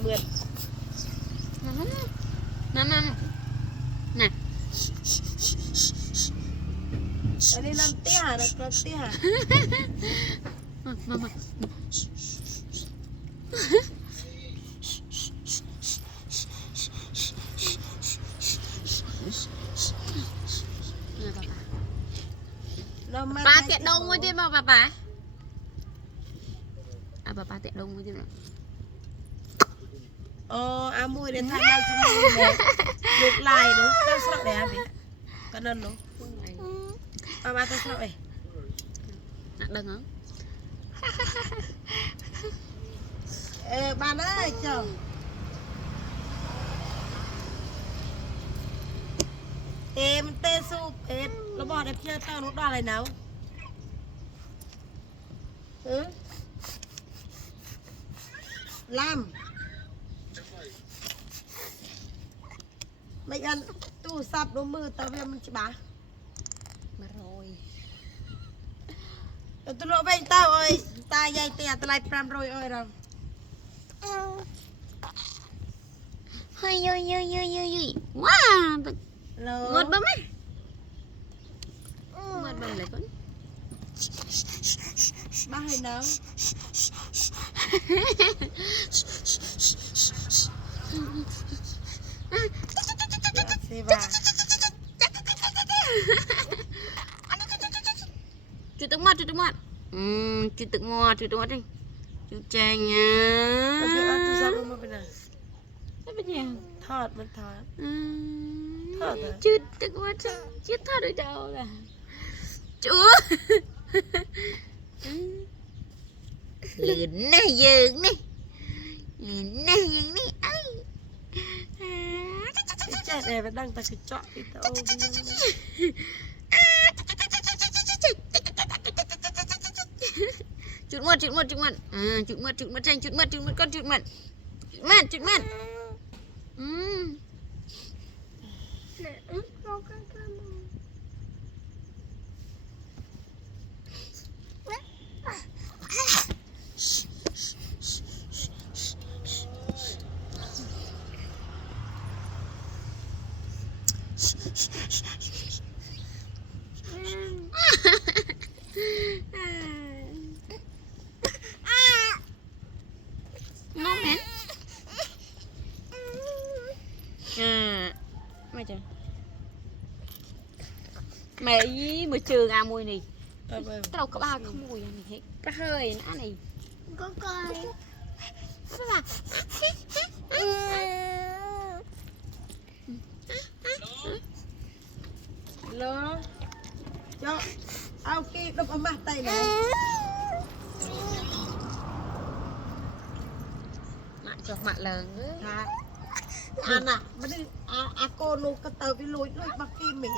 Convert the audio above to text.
เหมือนมาน่ะอันนี้น้ำเตี้ยนะกระเตี้ยมาป้าเตะดงមួយទៀតមកប៉ាអាប៉ាเตะดงមួយទៀតមកអូអាមួយដែលថានៅជាមួយលោកឡាយនោះទៅស្រុកដែរហ៎កណ្ដិននោះប៉ាទៅស្រុកអីណាស់ដឹងហ៎បានអើយចុះมันเตะสูบเราบอกได้เพื่อเต้านุดอะไรเนาะล่ำไม่กันตู้ซับลงมือตาเวียมันจะบ้ามาโรยตัวโลไปเต้าเอ้ยตาใหญ่เตี้ยตะไลปรามโรยเอ้ยเราเฮ้ยว้าวงดบ้างไหมงดบ้างเลยก่อนบ้าให้น้องเซบาจุดตึกมอดจุดตึกมอดđiจุดแจงอ่ะเอาตัวซับลงมาเป็นอะไรไม่เป็นยังทอดมันทอดจุดตึกมอดจุดทอดด้วยเดาล่ะจุดลื่นนะยืงนี่ลื่นนะยืงนี่ไอ้เจ๊แอบไปตั้งตะกี้เจาะอีโต้จุดมันจุดมันแจงจุดมันก้อนจุดมันน้องแม่ไม่ใช่แม่ยี่มือเจองามวยนี่เรากับบ้าขโมยนี่เฮ้ยก็เฮ้ยนะนี่ก็ไก่ก็ล่ะเหรอเจาะเอากีดลงเอามาไต่ไหนมาจบมาเลยค่ะอันน่ะมันอาโกนูกระเตอไปลุยบักกี้หมี